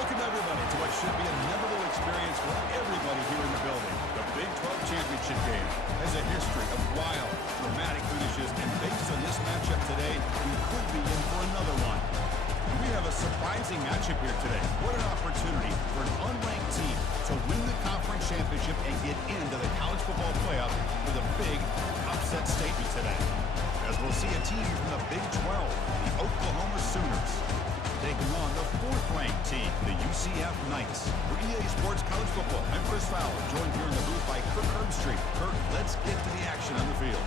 Welcome, everybody, to what should be a memorable experience for everybody here in the building. The Big 12 Championship game has a history of wild, dramatic finishes, and based on this matchup today, we could be in for another one. We have a surprising matchup here today. What an opportunity for an unranked team to win the conference championship and get into the college football playoff with a big upset statement today. As we'll see a team from the Big 12, the Oklahoma Sooners, taking on the fourth-ranked team, the UCF Knights. For EA Sports College Football, I'm Chris Fowler, joined here in the booth by Kirk Herbstreit. Kirk, let's get to the action on the field.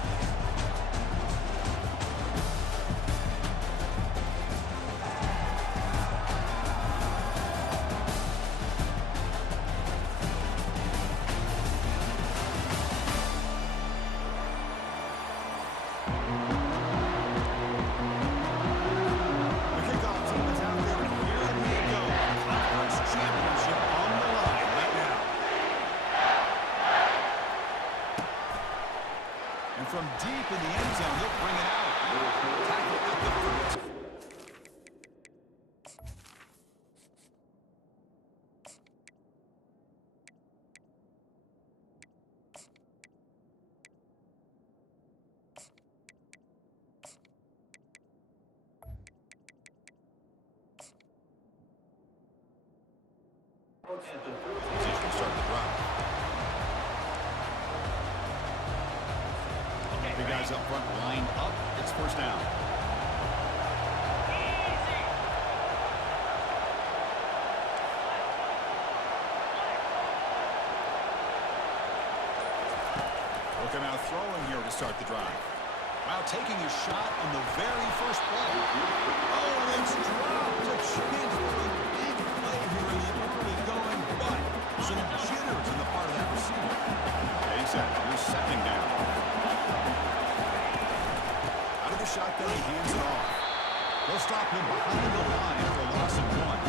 From deep in the end zone, he'll bring it out. Tackle at the 30. Position to start the drive. The guys up front lined up. It's first down. Looking out throwing here to start the drive. Wow, taking a shot on the very first play. Oh, and it's dropped. A chance for a big play here in the early going, but some jitters in the part of that receiver. ASAP, here's second down. The shotgun, he hands it off. They'll stop him behind the line for a loss of one.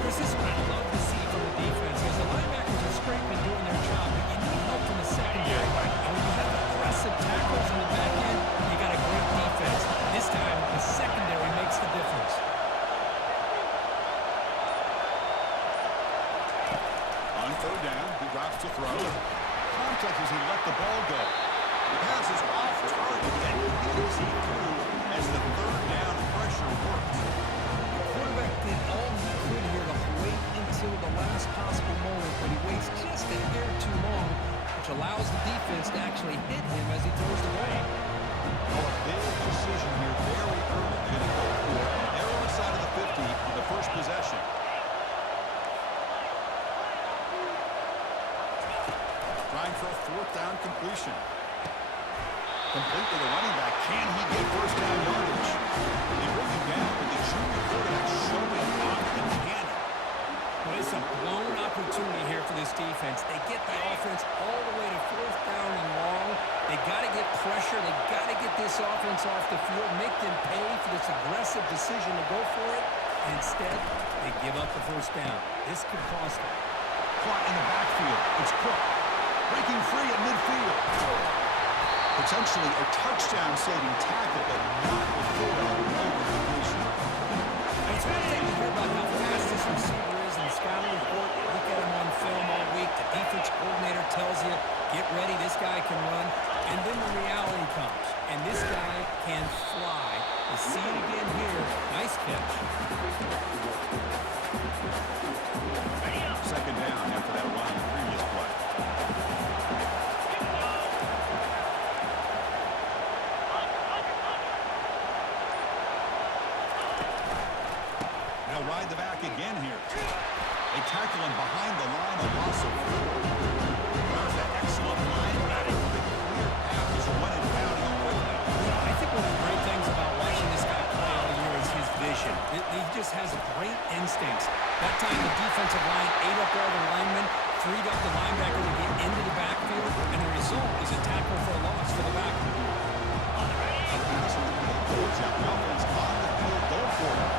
This is what I love to see from the defense, because the linebackers are scraping doing their job, but you need help from the secondary. And when you have aggressive tackles in the back end, you got a great defense. This time, the secondary makes the difference. On third down, he drops to throw. Contact as he let the ball go. The pass is off target and easy through as the third down pressure works. The quarterback did all he could here to wait until the last possible moment, but he waits just a hair too long, which allows the defense to actually hit him as he throws the ball. Oh, a big decision here very early. They're going to go for it. They're on the side of the 50 for the first possession. Trying for a fourth down completion. Complete to the running back. Can he get first down yardage? They bring him down with the junior quarterback showing off the cannon. But it's a blown opportunity here for this defense. They get the offense all the way to fourth down and long. They got to get pressure. They got to get this offense off the field, make them pay for this aggressive decision to go for it. Instead, they give up the first down. This could cost them. Caught in the backfield. It's Cook. Breaking free at midfield. Potentially a touchdown-saving tackle, but not before a completion. It's one thing to hear about how fast this receiver is in the scouting report. Look at him on film all week. The defense coordinator tells you, get ready, this guy can run. And then the reality comes. And this guy can fly. You see it again here. Nice catch. Second down after that run on the previous play. They'll ride the back again here. They tackle him behind the line, a loss of 4. There's that excellent line batting. The clear path is running down and quickly. I think one of the great things about watching this guy play all year is his vision. He just has great instincts. That time the defensive line ate up all the linemen, freed up the linebacker to get into the backfield, and the result is a tackle for a loss for the back. The offense on the field, go for it.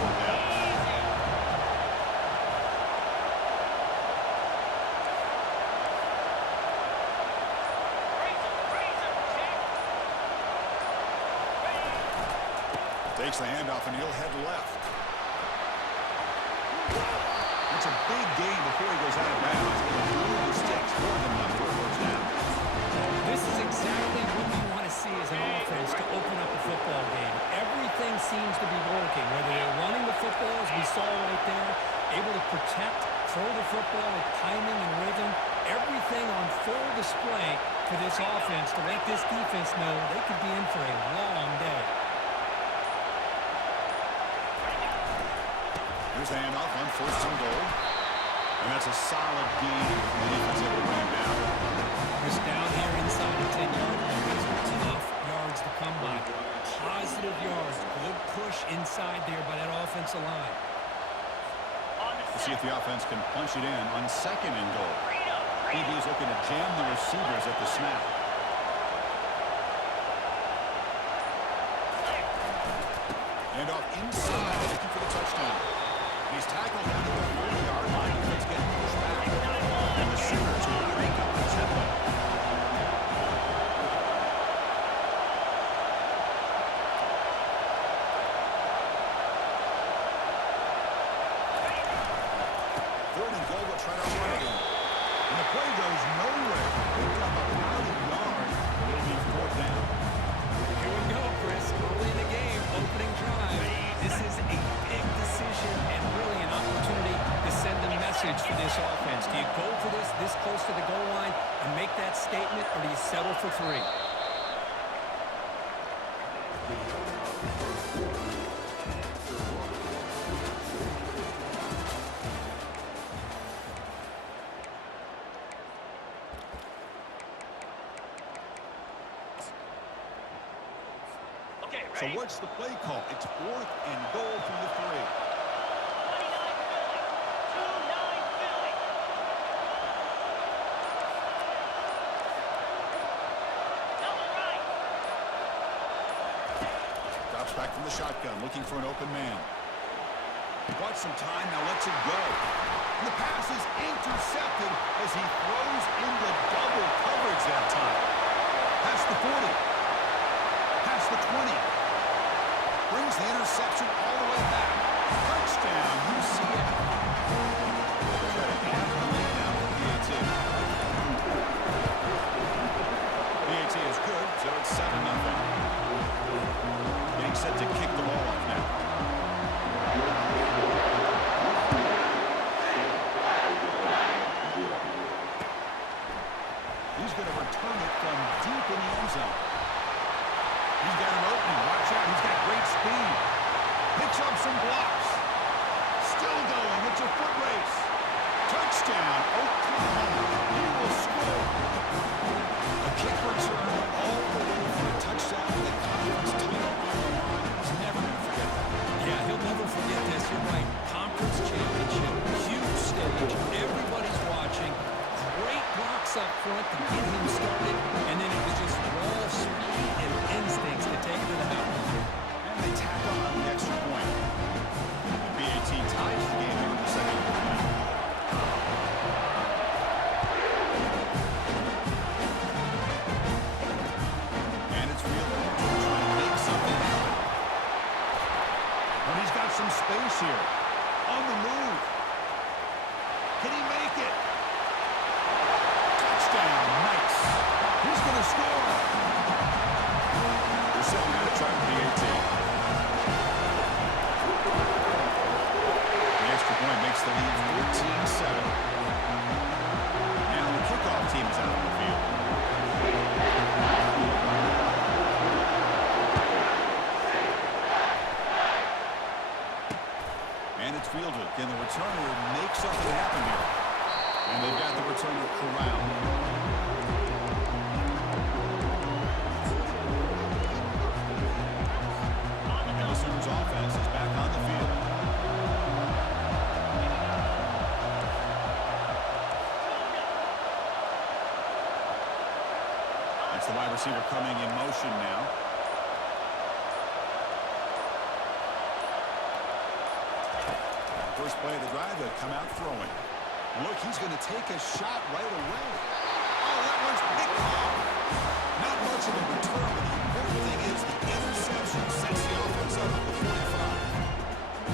Takes the handoff and he'll head left. It's a big gain before he goes out of bounds. It'll move the sticks more than enough for a first down. This is exactly what you want to see as an offense to open up a football game. Everything seems to be working, whether they're running the football, as we saw right there, able to protect, throw the football with timing and rhythm, everything on full display for this offense to let this defense know they could be in for a long day. Here's the handoff on first and goal. And that's a solid gain for the defense able to bring him down. Just down here inside the 10-yard line. These are tough yards to come by. Positive yards. Good push inside there by that offensive line. We'll see if the offense can punch it in on second and goal. DB is looking to jam the receivers at the snap. And off inside, looking for the touchdown. And he's tackled down to the 40-yard line. Defense getting pushed back. And the Sooners will crank up the tempo. Third and goal, we'll try to run it in. And the play goes nowhere. Picked up about a yard. It'll be fourth down. Here we go, Chris. Early in the game, opening drive. This is a big decision and really an opportunity to send a message for this offense. Do you go for this close to the goal line and make that statement, or do you settle for three? So what's the play call? It's fourth and goal from the 3. Drops back from the shotgun, looking for an open man. Bought some time, now lets it go. And the pass is intercepted as he throws into double coverage that time. Past the 40. Past the 20. Brings the interception all the way back. Touchdown, UCF. Try to add the lead now for PAT. PAT is good, so it's 7-0. Getting set to kick the ball off now. He's going to return it from deep in the end zone. He's got an opening. Watch out. He's got great speed. Picks up some blocks. Still going. It's a foot race. Touchdown, Oklahoma. He will score. A kick return all the way for a touchdown. The conference title on the line. He's never going to forget that. Yeah, he'll never forget this. You're right. Conference championship. Huge stage. Everybody's watching. Great blocks up front to get him started. And then it was just raw speed and instincts to take it to the house. And they tack on the extra point. The BAT ties the game here in the second quarter. And it's Fielder trying to make something happen. But he's got some space here. On the move. Can he make it? Touchdown, nice. Who's going to score? They're setting out to try to PAT. The extra point makes the lead 14-7. Now the kickoff team is out on the field. And it's Fielder. Can the returner make something happen here? And they've got the returner corralled. And the Sooners offense is back on the field. That's the wide receiver coming in motion now. First play of the drive, they come out throwing. Look, he's going to take a shot right away. Oh, that one's picked off. Not much of a return, but the important thing is the interception sets the offense up at the 45.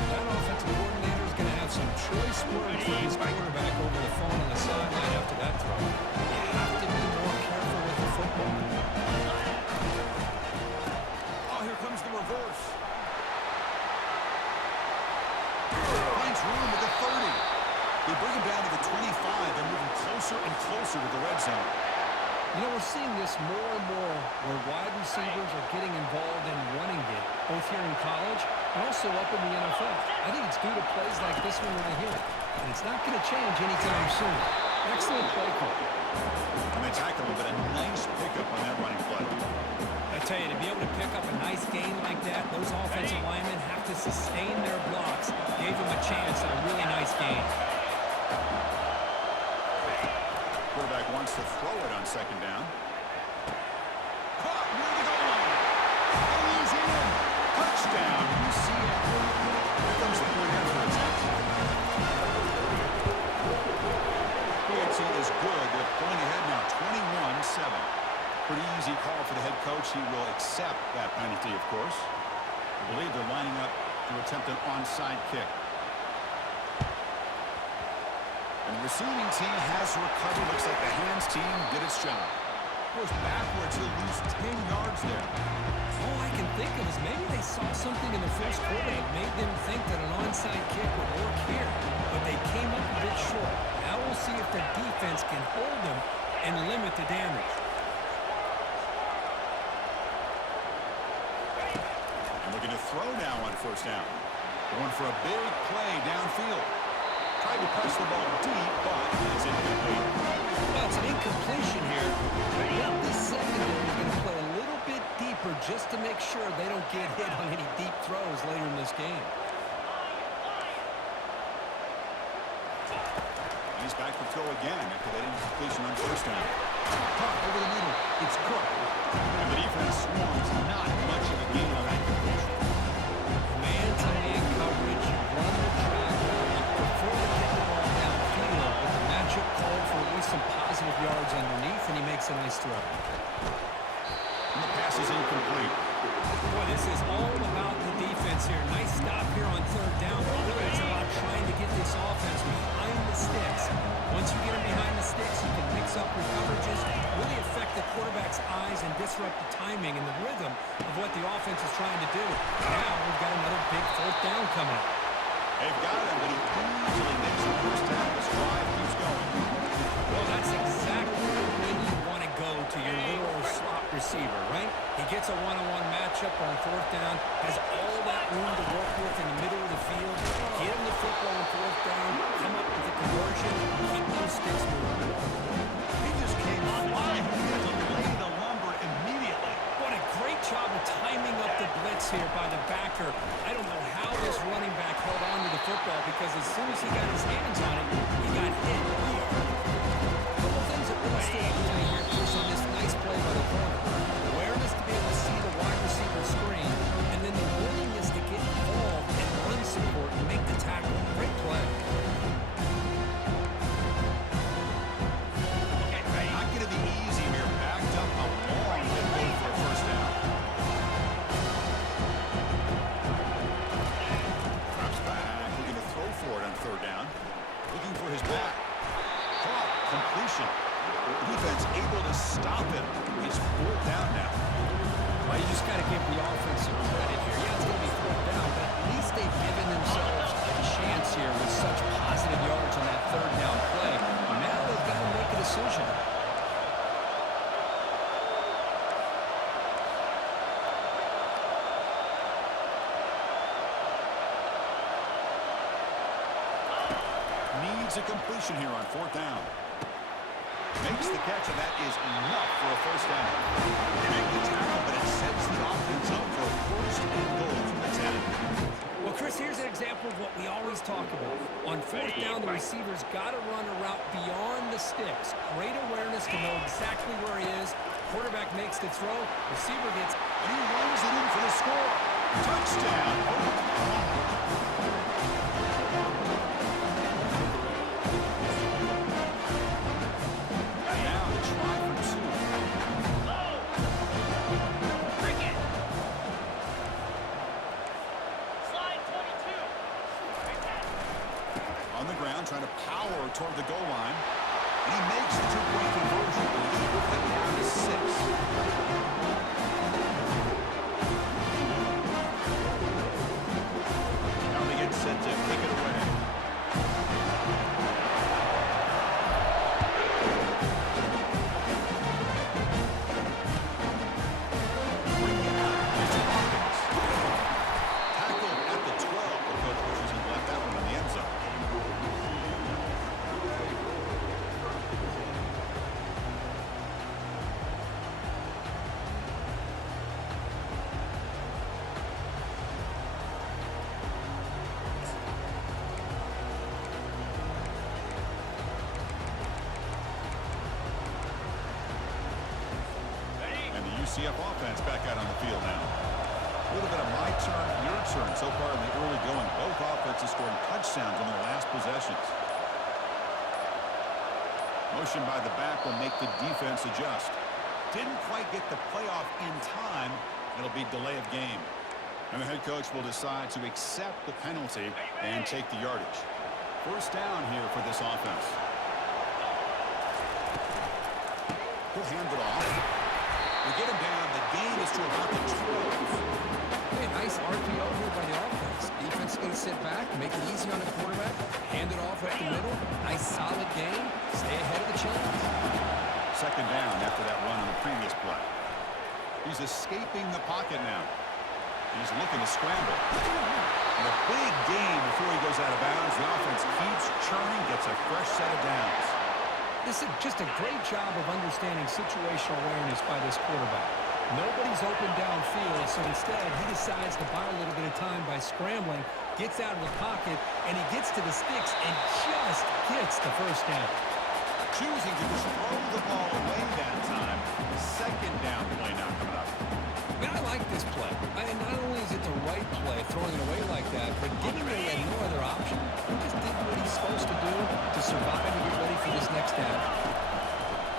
That offensive coordinator is going to have some choice words for football. Oh, here comes the reverse. Finds room at the 30. They bring him down to the 25. They're moving closer and closer to the red zone. You know, we're seeing this more and more where wide receivers are getting involved in running game, both here in college and also up in the NFL. I think it's due to plays like this one right here. And it's not going to change anytime soon. Excellent play call. And they tackle him, but a nice pickup on that running play. I tell you, to be able to pick up a nice gain like that, those offensive linemen have to sustain their blocks. Gave them a chance at a really nice gain. Quarterback wants to throw it on second down. Caught near the goal line. And he's in. Touchdown, UCF. Here comes the point after attack. PNC is good. They're pulling ahead now, 21-7. Pretty easy call for the head coach. He will accept that penalty, of course. I believe they're lining up to attempt an onside kick. And the receiving team has recovered. Looks like the hands team did its job. Goes backwards. He'll lose 10 yards there. All I can think of is maybe they saw something in the first quarter that made them think that an onside kick would work here. But they came up a bit short. Now we'll see if their defense can hold them and limit the damage. And looking to throw now on first down. Going for a big play downfield. Tried to press the ball deep, but it's incomplete. Well, it's an incompletion here. But this secondary is going to play a little bit deeper just to make sure they don't get hit on any deep throws later in this game. And he's back to throw again after that incompletion on first down. Caught over the middle. It's Cook. And the defense swarms. Not much of a gain on that completion. Man-to-man coverage, run the track, prefer to get the ball downfield, but the matchup called for at least some positive yards underneath, and he makes a nice throw. And the pass is incomplete. Boy, this is all about the defense here. Nice stop here on third down, but really it's about trying to get this offense behind the sticks. Once you get them behind the sticks, you can mix up your coverages, really affect the quarterback's eyes and disrupt the timing and the rhythm of what the offense is trying to do. Now we've got another big fourth down coming up. They've got him, but he easily makes the first down. This drive keeps going. Well, that's exactly when you want to go to your little slot receiver, right? He gets a one-on-one matchup on fourth down, has all that room to work with in the middle of the field, get him the football on fourth down, come up with a conversion, keep those sticks moving. He just came flying. He had to lay the lumber immediately. What a great job of timing up the blitz here by the backer. I don't know how this running back held on to the football because as soon as he got his hands on it, he got hit. A couple things that really stood out to me here, Chris, on this nice play by the corner. Awareness to be able to see the wide receiver screen, and then the willingness to get involved and run support and make the tackle. Great play. Not going to be easy here. Backed up a long way for a first down. Drops back. Looking to throw for it on third down. Looking for his back. Caught. Completion. The defense able to stop him. He's fourth down now. Well, you just got to give the offense some credit here. Yeah, it's going to be fourth down, but at least they've given themselves a chance here with such positive yards on that third down play. Now they've got to make a decision. Needs a completion here on fourth down. Makes the catch, and that is enough for a first down. They make the tackle, but it sets the offense up for a first and goal from the 10. Well, Chris, here's an example of what we always talk about. On fourth down, the receiver's got to run a route beyond the sticks. Great awareness to know exactly where he is. Quarterback makes the throw. Receiver gets... And he runs it in for the score. Touchdown. Now the try for two. On the ground, trying to power toward the goal line. And he makes the two-point conversion. The lead will cut down to 6. UCF offense back out on the field now. A little bit of my turn, your turn so far in the early going. Both offenses scoring touchdowns on their last possessions. Motion by the back will make the defense adjust. Didn't quite get the playoff in time. It'll be delay of game. And the head coach will decide to accept the penalty and take the yardage. First down here for this offense. He'll hand it off. We get him down. The gain is to about the 12. Hey, nice RPO here by the offense. Defense is going to sit back, make it easy on the quarterback, hand it off up the middle. Nice solid gain. Stay ahead of the chains. Second down after that run on the previous play. He's escaping the pocket now. He's looking to scramble. And a big gain before he goes out of bounds. The offense keeps churning, gets a fresh set of downs. This is just a great job of understanding situational awareness by this quarterback. Nobody's open downfield, so instead he decides to buy a little bit of time by scrambling, gets out of the pocket, and he gets to the sticks and just gets the first down. Choosing to just throw the ball away that time. Second down play now coming up. Man, I like this play. Not only is it the right play, throwing it away like that, but given that he had no other option, he just did what he's supposed to do to survive and get ready for this next down.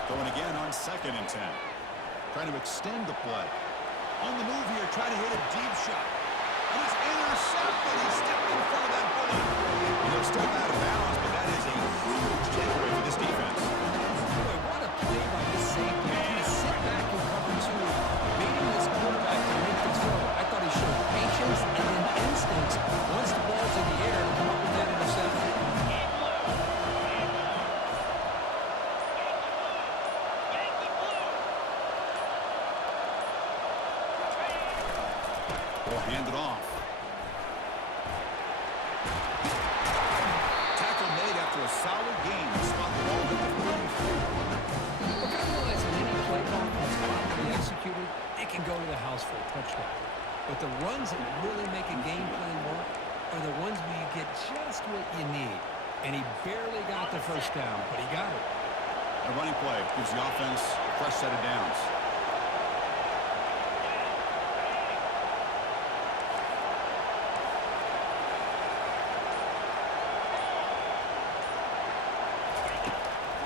Going again on 2nd and 10. Trying to extend the play. On the move here, trying to hit a deep shot. And it's intercepted. He stepped in front of that bullet. He'll step out of bounds, but that is a huge takeaway for this defense. Boy, what a play by this safety. He sit back and cover two, beating this quarterback to make the throw. I thought he showed patience and then instincts once the ball's in the air to come up with that interception. Will hand it off. Tackle made after a solid gain. Spot the ball at the 34. Look, I realize that any play call that's properly executed, it can go to the house for a touchdown. But the runs that really make a game plan work are the ones where you get just what you need. And he barely got the first down, but he got it. A running play gives the offense a fresh set of downs.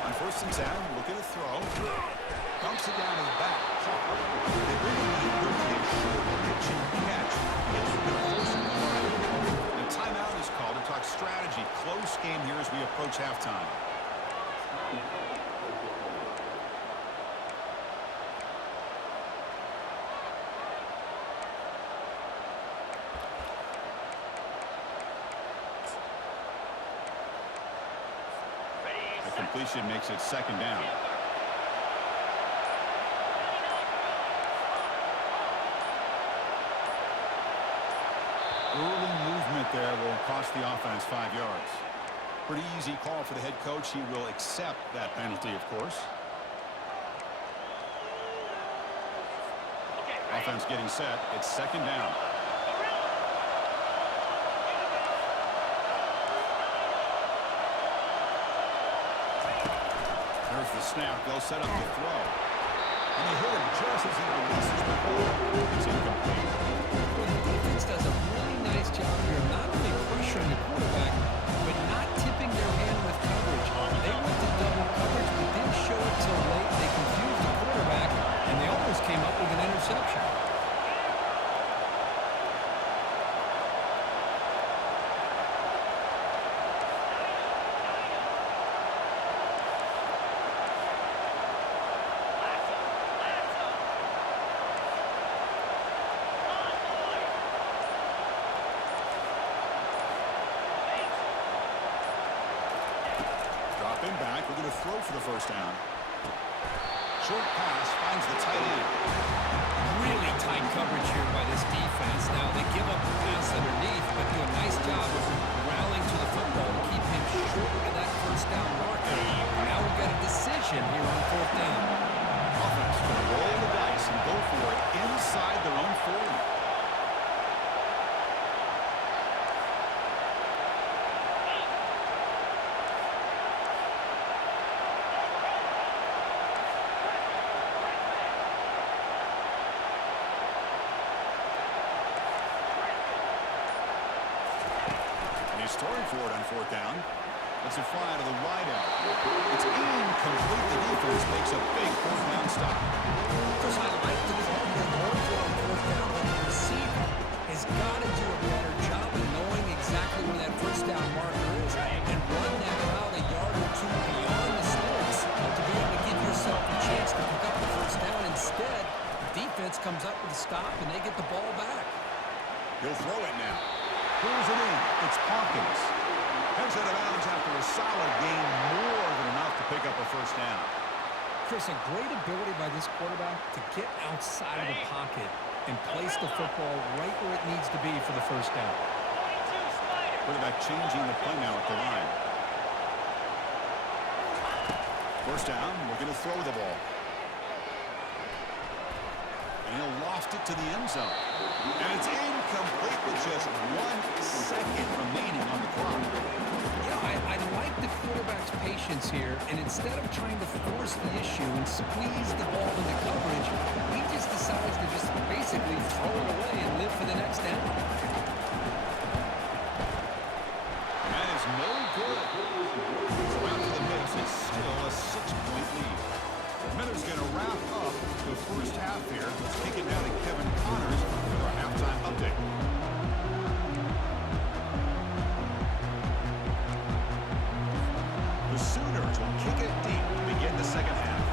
On 1st and 10, look at a throw. Dumps it down to the back. They bring him in quickly and short pitch and catch. Gets a bit closer to the line. The timeout is called to talk strategy. Close game here as we approach halftime. The completion makes it 2nd down. Early movement there will cost the offense 5 yards. Pretty easy call for the head coach. He will accept that penalty, of course. Offense getting set. It's 2nd down. There's the snap. They'll set up the throw. And he hit him just as he releases the ball. It's incomplete. Well, the defense does a really nice job here of not only pressuring the quarterback, but not tipping their hand with coverage. They went to double coverage, but didn't show it till late. They confused the quarterback, and they almost came up with an interception. Dropping back, we're going to throw for the first down. Short pass finds the tight end. Really tight coverage here by this defense. Now, they give up the pass underneath, but do a nice job of rallying to the football to keep him short of that first down marker. Now we've got a decision here on 4th down. Offense going to roll the dice and go for it inside their own 40. He's throwing for it on fourth down. It's a fly to the wide out. It's incomplete. The defense makes a big fourth down stop. Chris, I like the call here going for on fourth down, but the receiver has got to do a better job of knowing exactly where that first down marker is and run that route a yard or two beyond the sticks to be able to give yourself a chance to pick up the first down. Instead, the defense comes up with a stop and they get the ball back. He'll throw it now. Pulls it in. It's Hawkins. Heads out of bounds after a solid gain, more than enough to pick up a first down. Chris, a great ability by this quarterback to get outside of the pocket and place the football right where it needs to be for the first down. Quarterback changing the play now at the line. First down, we're going to throw the ball. And he'll loft it to the end zone. And it's incomplete with just 1 second remaining on the clock. You know, I like the quarterback's patience here, and instead of trying to force the issue and squeeze the ball into coverage, he just decides to just basically throw it away and live for the next down. And that is no good. So after the miss, it's still a 6-point lead. Miller's going to wrap up the first half here. Let's kick it down to Kevin Connors with our halftime update. The Sooners will kick it deep to begin the second half.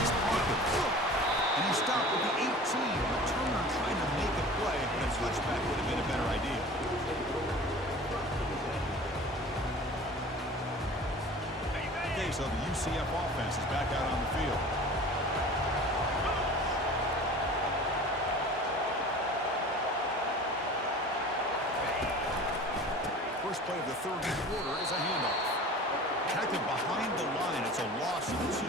It's Hawkins. And he stopped with the 18. Turner trying to make a play, but a touchback would have been a better idea. Okay, so the UCF offense is back out on the field. First play of the third quarter is a handoff. Tackled behind the line. It's a loss of 2.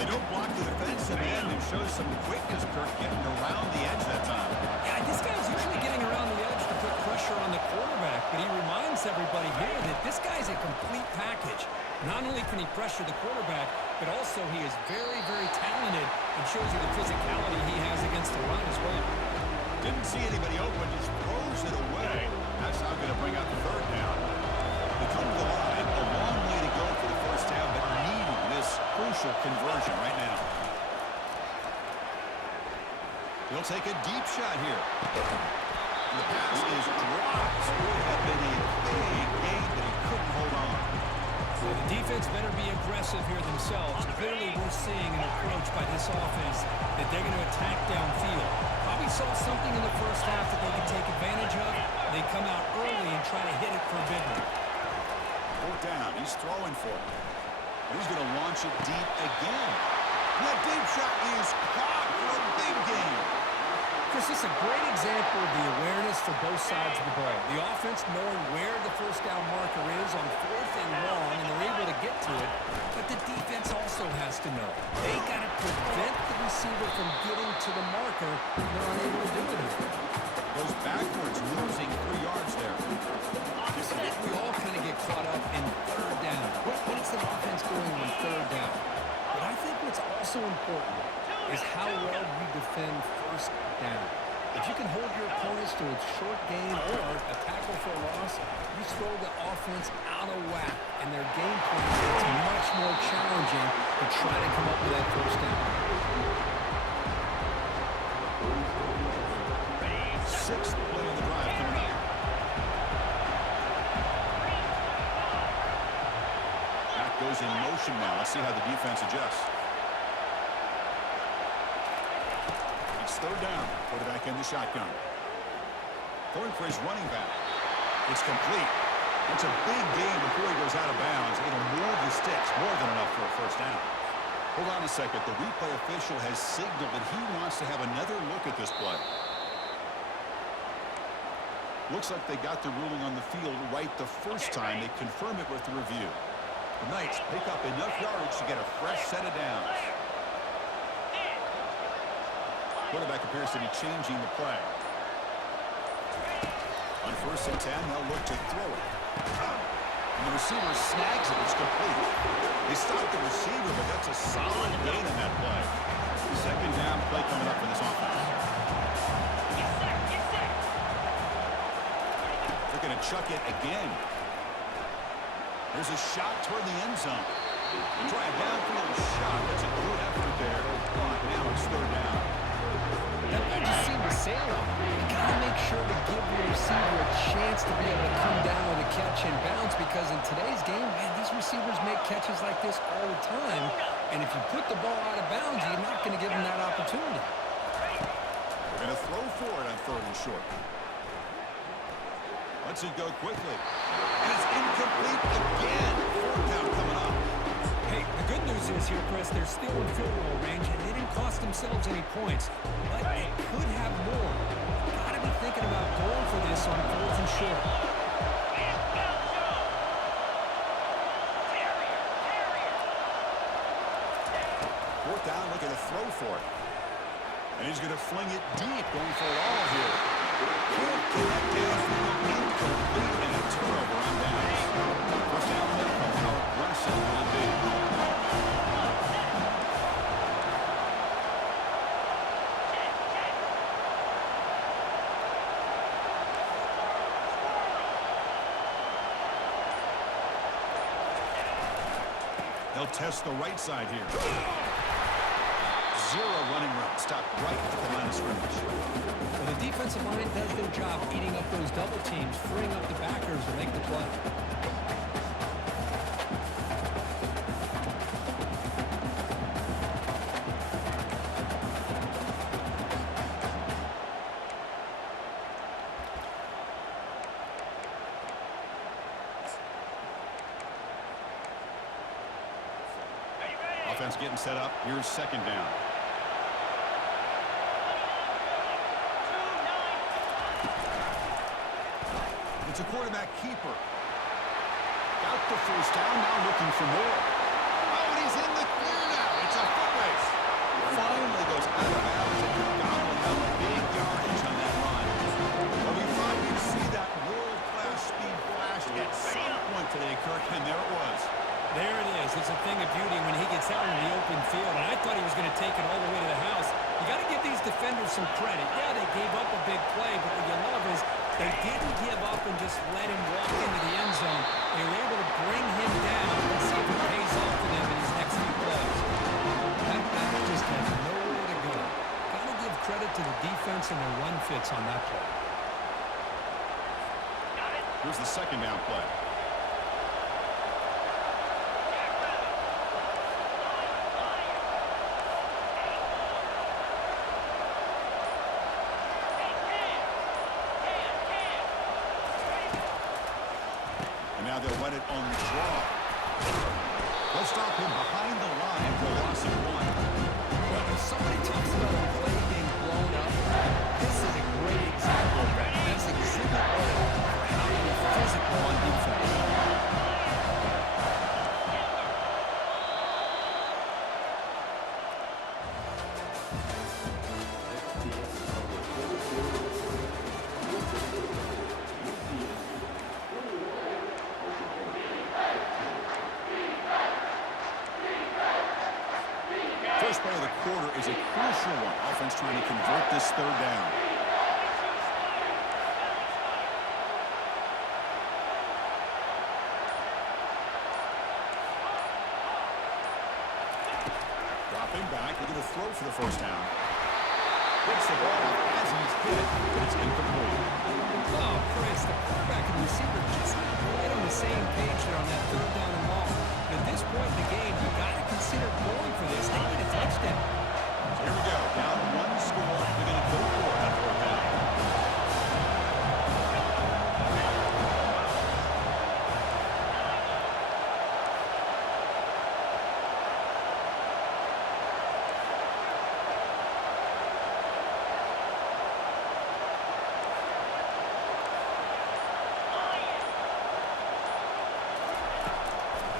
They don't block the defensive end and show some quickness, Kirk, getting around the edge that time. Yeah, this guy's usually getting around the edge to put pressure on the quarterback, but he reminds everybody here that this guy's a complete package. Not only can he pressure the quarterback, but also he is very, very talented and shows you the physicality he has against the run as well. Didn't see anybody open, just throws it away. That's not going to bring out the third down. They come to the line, a long way to go for the first down, but needing this crucial conversion right now. He'll take a deep shot here. And the pass is dropped. Would have been a big gain, but he couldn't hold on. So the defense better be aggressive here themselves. Clearly we're seeing an approach by this offense that they're going to attack downfield. Probably saw something in the first half that they could take advantage of. They come out early and try to hit it for a big one. Fourth down, he's throwing for it. And he's going to launch it deep again. And that deep shot is caught for a big gain. Chris, this is a great example of the awareness for both sides of the ball. The offense knowing where the first down marker is on fourth and long, and they're able to get to it. But the defense also has to know. They got to prevent the receiver from getting to the marker. They're unable to do it here. Goes backwards, losing 3 yards there. I think we all kind of get caught up in third down. What is the offense doing on third down? But I think what's also important is how well you defend first down. If you can hold your opponents to a short gain or a tackle for a loss, you throw the offense out of whack, and their game plan is much more challenging to try to come up with that first down. Sixth play of the drive coming up. That goes in motion now. Let's see how the defense adjusts. It's third down. Quarterback in the shotgun. Going for his running back. It's complete. It's a big gain before he goes out of bounds. It'll move the sticks more than enough for a first down. Hold on a second. The replay official has signaled that he wants to have another look at this play. Looks like they got the ruling on the field right the first time. They confirm it with the review. The Knights pick up enough yards to get a fresh set of downs. Quarterback appears to be changing the play. On first and 10, they'll look to throw it. And the receiver snags it. It's complete. They stopped the receiver, but that's a solid gain in that play. Second down play coming up for this offense. They're going to chuck it again. There's a shot toward the end zone. Try a downfield shot. That's a good effort there. But now it's third down. That might just seem to sail on. You got to make sure to give your receiver a chance to be able to come down with a catch and bounce, because in today's game, man, these receivers make catches like this all the time. And if you put the ball out of bounds, you're not going to give them that opportunity. They're going to throw for it on third and short. Lets it go quickly. And it's incomplete again. Fourth down coming up. Hey, the good news is here, Chris, they're still in field goal range, and they didn't cost themselves any points. But they could have more. Got to be thinking about going for this on fourth and short. Fourth down, looking to throw for it. And he's going to fling it deep, going for it all here. Can't get that downfield, incomplete, and a turnover on downs. First down, how aggressive will it be? They'll test the right side here. Zero running route. Stopped right at the line of scrimmage. Well, the defensive line does their job eating up those double teams, freeing up the backers to make the play. Offense getting set up. Here's second down. It's a quarterback keeper. Got the first down, now looking for more. Oh, and he's in the clear now. It's a foot race. Finally goes out of bounds and you're gobbling up a big yardage on that run. Well, we thought we'd see that world-class speed flash at some point today, Kirk, and there it was. There it is. It's a thing of beauty when he gets out in the open field, and I thought he was going to take it all the way to the house. You got to give these defenders some credit. Yeah, they gave up a big play, but what you love is they didn't give up and just let him walk into the end zone. They were able to bring him down and see if it pays off for them in his next few plays. That back just had nowhere to go. Got to give credit to the defense and their run fits on that play. Here's the second down play. Now they'll run it on the draw. They'll stop him behind the line for a loss of one. Well, if somebody talks about a play being blown up, this is a great example of that. That's exhibit A for how to be physical on defense. First play of the quarter is a crucial one. Offense trying to convert this third down. Dropping back, they're going to throw for the first down. Gets the ball as he's hit, but it's incomplete. Oh, Chris, the quarterback and the receiver just not right on the same page there on that third down and long. But at this point in the game, you got to consider going for this. They need a touchdown. So here we go. Down one score. They're going to go for it on fourth down.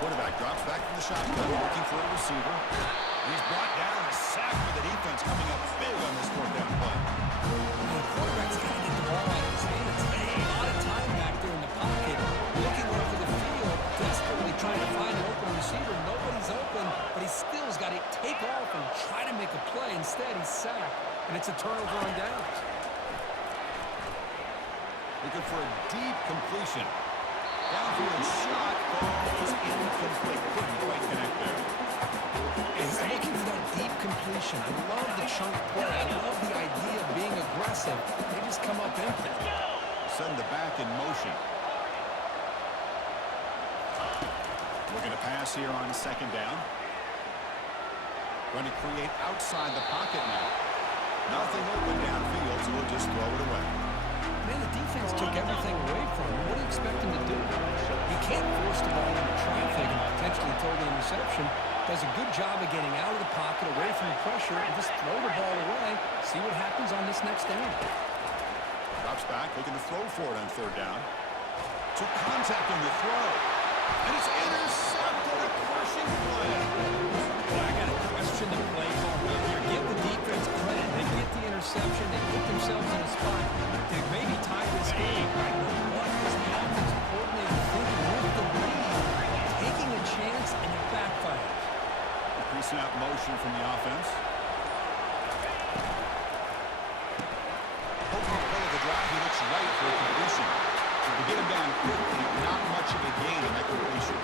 Quarterback drops back from the shotgun, looking for a receiver. He's brought down, a sack for the defense coming up big on this fourth down play. The quarterback's got to get the ball out of his hands. He had a lot of time back there in the pocket, looking over the field, It's a turnover on downs. Looking for a deep completion. Downfield shot falls incomplete. Couldn't quite connect there. And he's looking for that deep completion. I love the chunk play. I love the idea of being aggressive. They just come up empty. Send the back in motion. Looking to pass here on second down. Going to create outside the pocket now. Nothing open downfield, so we'll just throw it away. Man, the defense took everything away from him. What do you expect him to do? You can't force the ball into traffic and potentially throw the interception. Does a good job of getting out of the pocket, away from the pressure, and just throw the ball away. See what happens on this next down. Drops back, looking to throw for it on third down. Took contact on the throw. And it's intercepted. A crushing play. Well, I got to question the play call here. Give the defense credit. They get the interception. They put themselves in a spot to maybe tie this game. What was the offensive coordinator thinking with the lead? Taking a chance, and it backfires. Pre-snap motion from the offense. Opening play of the drive, he looks right for a completion. To get him down quickly, not much of a gain in that completion.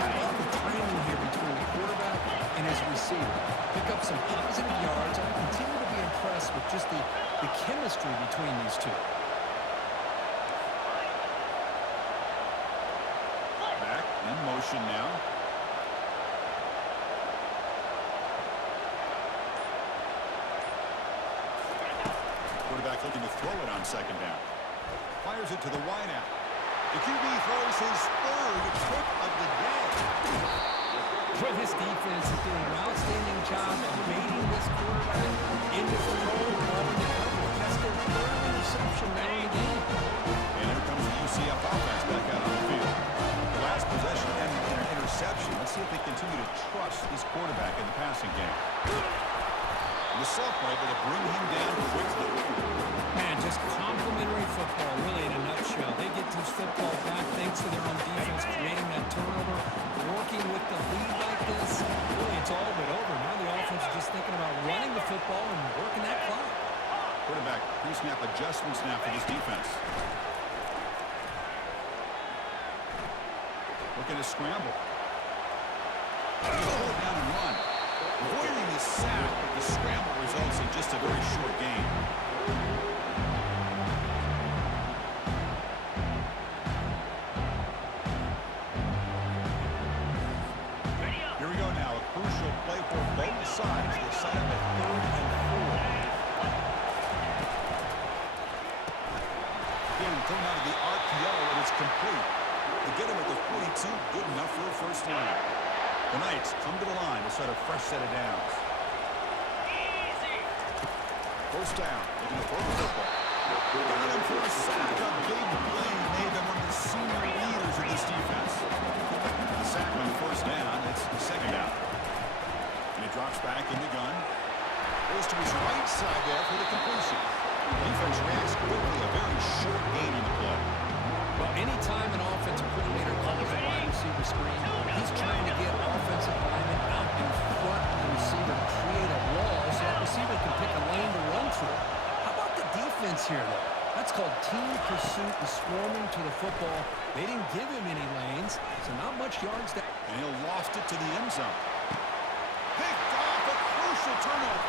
I love the timing here between the quarterback and his receiver. Pick up some positive yards. I continue to be impressed with just the chemistry between these two. Back in motion now. Quarterback looking to throw it on second down. Fires it to the wideout. The QB throws his third pick of the day. But this defense is doing an outstanding job of baiting this quarterback into throwing the ball into coverage. That's their third interception now in the game. And here comes the UCF offense back out on the field. The last possession ended in an interception. Let's see if they continue to trust this quarterback in the passing game. And the sophomore able to bring him down quickly. Man, just complimentary football, really, in a nutshell. They get this football back thanks to their own defense, creating that turnover, working with the lead like this. Really, it's all but over. Now the offense is just thinking about running the football and working that clock. Quarterback pre-snap adjustments now for this defense. Looking to scramble. Pull it down and run. Avoiding the sack, but the scramble results in just a very short gain. Here we go now. A crucial play for both sides. They set up at 3rd and 4. Again, thrown out of the RPO, and it's complete. To get him at the 42, good enough for a first down. The Knights come to the line to set a fresh set of downs. First down, looking to throw the football. Got him for a sack. A big play made them one of the senior leaders of this defense. The sack on first down, it's second down. And he drops back in the gun. Goes to his right side there for the completion. Defense reacts quickly, a very short gain in the play. Well, anytime an offensive coordinator calls a wide receiver screen, he's trying to get offensive linemen out in front of the receiver to create a wall so that receiver can pick a lane to run through. How about the defense here, though? That's called team pursuit and swarming to the football. They didn't give him any lanes, so not much yards down. And he'll loft it to the end zone. Picked off, a crucial turnover.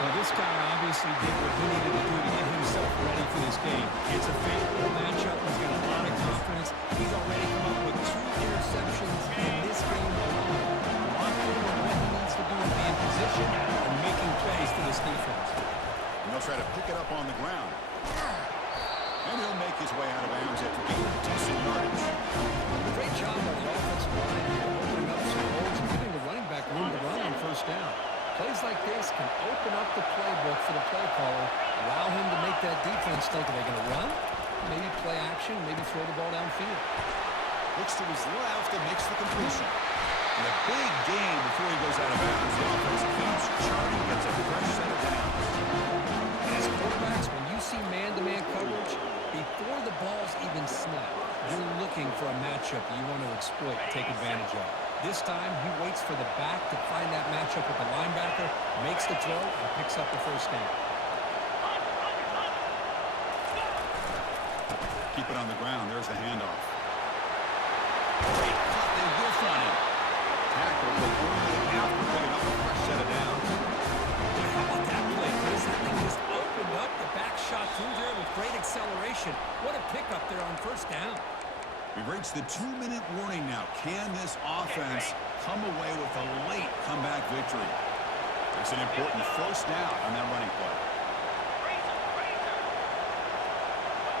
Well, this guy obviously did what he needed to do to get himself ready for this game. It's a favorable matchup. He's got a lot of confidence. He's already come up with 2 interceptions in this game alone. Locked in on what he needs to do to be in position and making plays to this defense. And they'll try to pick it up on the ground. And he'll make his way out of bounds after gaining decent yardage. Great job by the offensive line here, opening up some holes and giving the running back room to run on first down. Plays like this can open up the playbook for the play caller, allow him to make that defense think, are they going to run? Maybe play action, maybe throw the ball downfield. Looks to his left and makes the completion. And a big gain before he goes out of bounds. The offense keeps charting, gets a fresh set of downs. As quarterbacks, when you see man-to-man coverage, before the ball's even snapped, you're looking for a matchup you want to exploit, take advantage of. This time, he waits for the back to find that matchup with the linebacker, makes the throw, and picks up the first down. Keep it on the ground. There's the handoff. Great cut. They whiff on him. Tackle, but only after picking up a fresh set of downs. Boy, how about that play, Chris? That thing just opened up. The back shot through there with great acceleration. What a pickup there on first down. We've reached the 2-minute warning now. Can this offense come away with a late comeback victory? It's an important first down on that running play.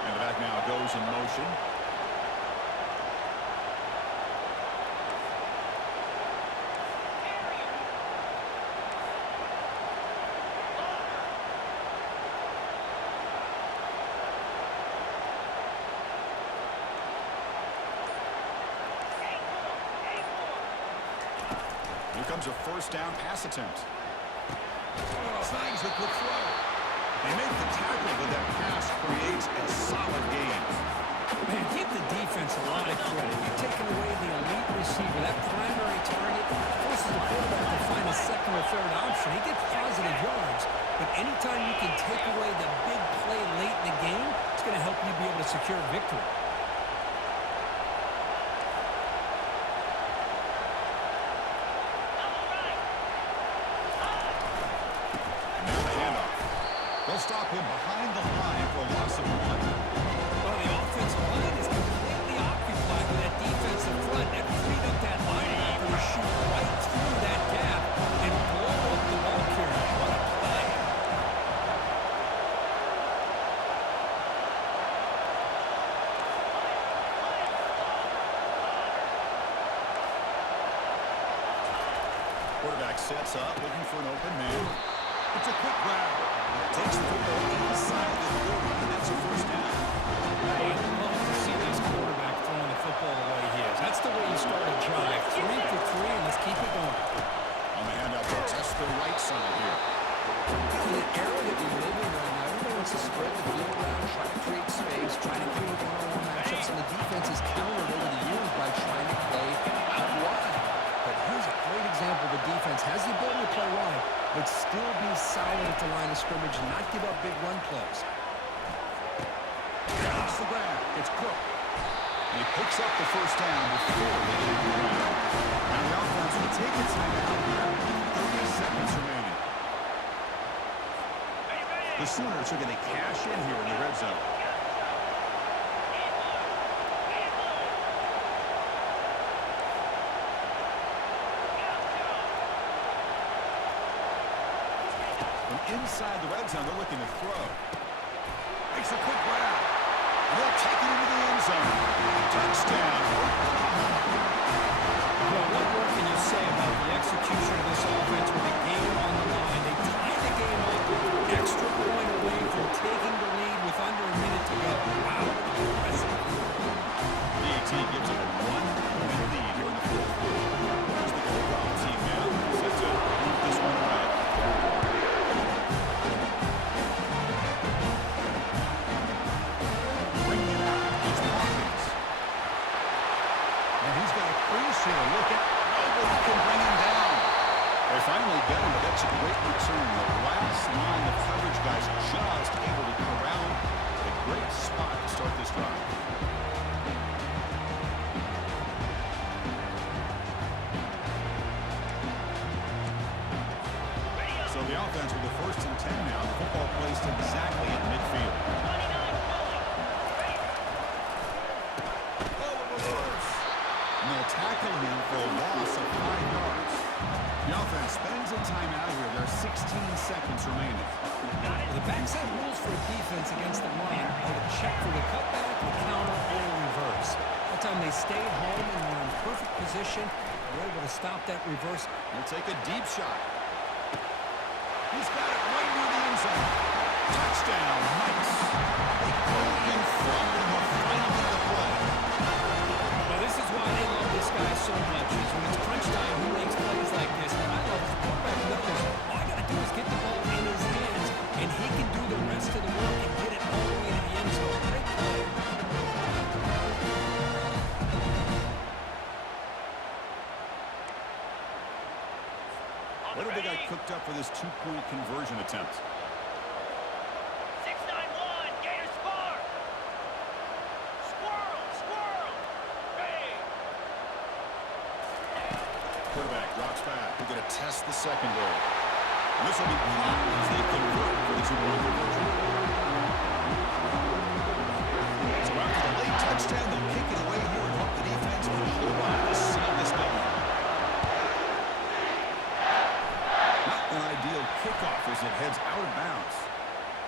And the back now goes in motion. Here comes a first down pass attempt. Signs the quick throw. They make the tackle, but that pass creates a solid gain. Man, give the defense a lot of credit. You're taking away the elite receiver, that primary target, forces the quarterback to find a second or third option. He gets positive yards, but anytime you can take away the big play late in the game, it's going to help you be able to secure victory. They'll stop him behind the line for a loss of 1. Well, the offensive line is completely occupied with that defensive front. That freed up that linebacker to shoot right through that gap and blow up the ball carrier. What a play. Quarterback sets up, looking for an open man. It's a quick grab. Takes the football inside the 30, and that's a first down. Hey, I'd love to see this quarterback throwing the football the way he is. That's the way you start a drive. 3 for 3, and let's keep it going. On the handout, they'll test the right side here. In the era that we live in right now, everybody wants to spread the field around, try to create space, try to create one-on-one matchups, and the defense is countered over the years by trying to play out wide. But here's a great example. The defense has the ability to play wide, but still be solid at the line of scrimmage and not give up big run plays. Takes the grab. It's Cook. And he picks up the first down before they get on the ground. Now the offense will take its time out here. 30 seconds remaining. The Sooners are going to cash in here in the red zone. Inside the red zone, they're looking to throw. Makes a quick grab. They'll take it into the end zone. Touchdown. Well, what more can you say about the execution of this offense with the game on the line? They tied the game up, extra point away from taking the lead with under a minute to go. Wow, impressive. DAT gives them a 1-point lead here in the fourth quarter. Here's the kickoff team now. Set to move this one away. Look at nobody can bring him down. They finally get him, but that's a great return. The last line of coverage guys just able to corral him. A great spot to start this drive. So the offense with the first and 10 now. The football placed exactly in midfield. And they'll tackle him for a loss of 5 yards. The offense spends a timeout here. There are 16 seconds remaining. The backside rules for a defense against the run are to check for the cutback, the counter, or the reverse. That time they stayed home and were in perfect position. They were able to stop that reverse. He'll take a deep shot. He's got it right near the end zone. Touchdown, Knights. They go in front in the final of the play. This is why they love this guy so much. Is when it's crunch time, he makes plays like this. What I love is the quarterback knows all I got to do is get the ball in his hands, and he can do the rest of the work and get it all the way to the end zone. Great play. two-point conversion attempt. 6-9-1, Gators score! Squirrel, squirrel! Hey! Quarterback drops back. We're going to test the secondary. This will be caught as they convert for the two-point conversion. So after the late touchdown, they'll kick it away here and hope the defense can hold on to seal this game. Not an ideal kickoff as it heads out of bounds.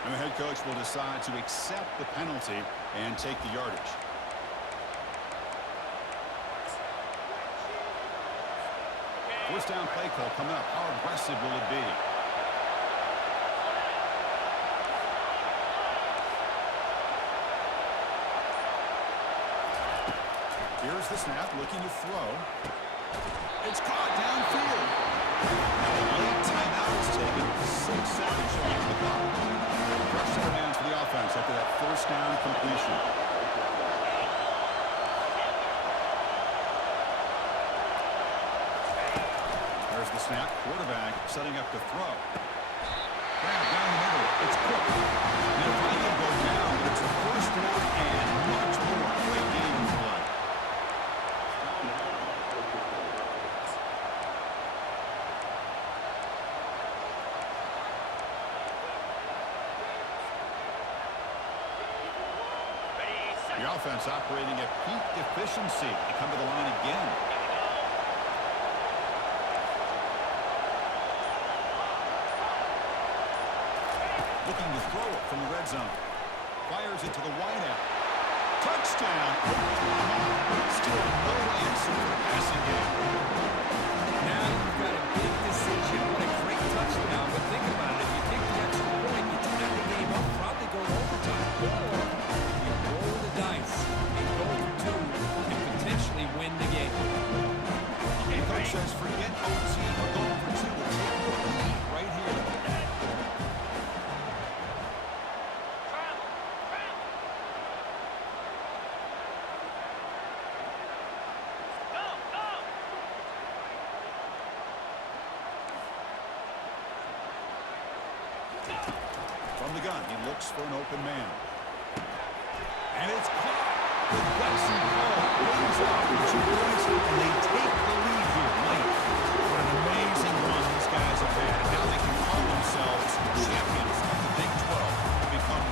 And the head coach will decide to accept the penalty and take the yardage. First down play call coming up. How aggressive will it be? Here's the snap, looking to throw. It's caught downfield. Now a late timeout is taken. 6 seconds showing on the clock. Fresh set of hands for the offense after that first down completion. There's the snap. Quarterback setting up to throw. Grab down the middle. It's quick. They'll finally go down, but it's a first down and much more. Great game in play. The offense operating at peak efficiency. They come to the line again. Looking to throw it from the red zone. Fires it to the wideout. Touchdown, Oklahoma. Still no answer for the passing game. Now you've got a big decision. What a great touchdown. But think about it. If you kick the extra point, you tie the game up, probably go to overtime. Or you roll the dice and go for two and potentially win the game. The coach says forget OT. We're going for two. We'll take the lead right here. From the gun, he looks for an open man. And it's caught. The Betsy ball brings off the 2 points, and they take the lead here. Mike, what an amazing run these guys have had. Now they can call themselves champions of the Big 12 to become